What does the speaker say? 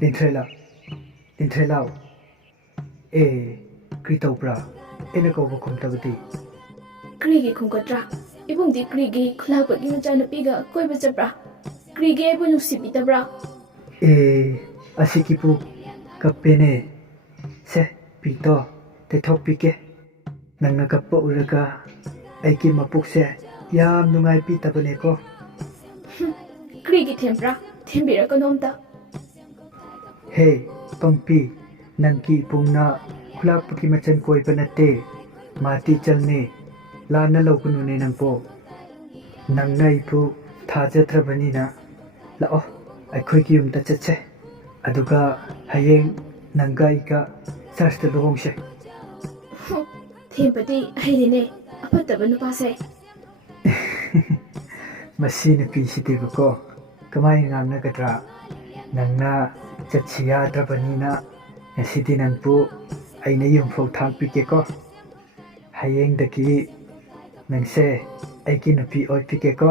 ꯂꯤꯟꯊ꯭ꯔꯩꯂꯥꯎ ꯂꯤꯟꯊ꯭ꯔꯩꯂꯥꯎ ꯑꯦ ꯀꯔꯤ ꯇꯧꯕ꯭ꯔꯥ ꯑꯩꯅ ꯀꯧꯕ ꯈꯨꯝꯗꯕꯗꯤ ꯀ꯭ꯔꯤꯒꯤ ꯈꯨꯝꯒꯗ꯭ꯔꯥ ꯏꯕꯨꯡꯗꯤ ꯀ꯭ꯔꯤꯒꯤ ꯈꯨꯜꯂꯥꯛꯄꯒꯤ ꯃꯆꯥꯅꯨꯄꯤꯒ ꯀꯣꯏꯕ ꯆꯠꯄ꯭ꯔꯥ ꯀ꯭ꯔꯤꯒꯤ ꯑꯩꯕꯨ ꯅꯨꯡꯁꯤꯕꯤꯗꯕ꯭ꯔꯥ ꯑꯦ ꯑꯁꯤꯒꯤꯕꯨ ꯀꯞꯄꯦꯅꯦ ꯁꯦ ꯄꯤꯇꯣ ꯇꯩꯊꯣꯛꯄꯤꯒꯦ ꯅꯪꯅ ꯀꯞꯄ ꯎꯔꯒ ꯑꯩꯒꯤ ꯃꯄꯨꯛꯁꯦ ꯌꯥꯝ ꯅꯨꯡꯉꯥꯏꯕꯤꯗꯕꯅꯦꯀꯣ ꯀ꯭ꯔꯤꯒꯤ ꯊꯦꯝꯕ꯭ꯔꯥ ꯊꯦꯝꯕꯤꯔꯛꯀꯅꯣ ꯑꯝꯇ ꯍꯦ ꯄꯪꯄꯤ ꯅꯪꯒꯤ ꯏꯕꯨꯡꯅ ꯈꯨꯂꯥꯛꯄꯒꯤ ꯃꯆꯟ ꯀꯣꯏꯕ ꯅꯠꯇꯦ ꯃꯥꯗꯤ ꯆꯜꯅꯦ ꯂꯥꯟꯅ ꯂꯧꯒꯅꯨꯅꯦ ꯅꯪꯕꯣ ꯅꯪꯅ ꯑꯩꯕꯨ ꯊꯥꯖꯗ꯭ꯔꯕꯅꯤꯅ ꯂꯥꯛꯑꯣ ꯑꯩꯈꯣꯏꯒꯤ ꯌꯨꯝꯗ ꯆꯠꯁꯦ ꯑꯗꯨꯒ ꯍꯌꯦꯡ ꯅꯪꯒ ꯑꯩꯒ ꯆꯔꯆꯇ ꯂꯨꯍꯣꯡꯁꯦ ꯊꯦꯝꯕꯗꯤ ꯑꯩꯅꯤꯅꯦ ꯑꯐꯠꯇꯕ ꯅꯨꯄꯥꯁꯦ ꯃꯁꯤ ꯅꯨꯄꯤꯁꯤꯗꯤꯕꯀꯣ ꯀꯃꯥꯏꯅ ꯉꯥꯡꯅꯒꯗ꯭ꯔꯥ ꯅꯪꯅ ꯆꯠꯁꯤ ꯌꯥꯗ꯭ꯔꯕꯅꯤꯅ ꯉꯁꯤꯗꯤ ꯅꯪꯕꯨ ꯑꯩꯅ ꯌꯨꯝꯐꯥꯎ ꯊꯥꯛꯄꯤꯒꯦꯀꯣ ꯍꯌꯦꯡꯗꯒꯤ ꯅꯪꯁꯦ ꯑꯩꯒꯤ ꯅꯨꯄꯤ ꯑꯣꯏꯕꯤꯒꯦꯀꯣ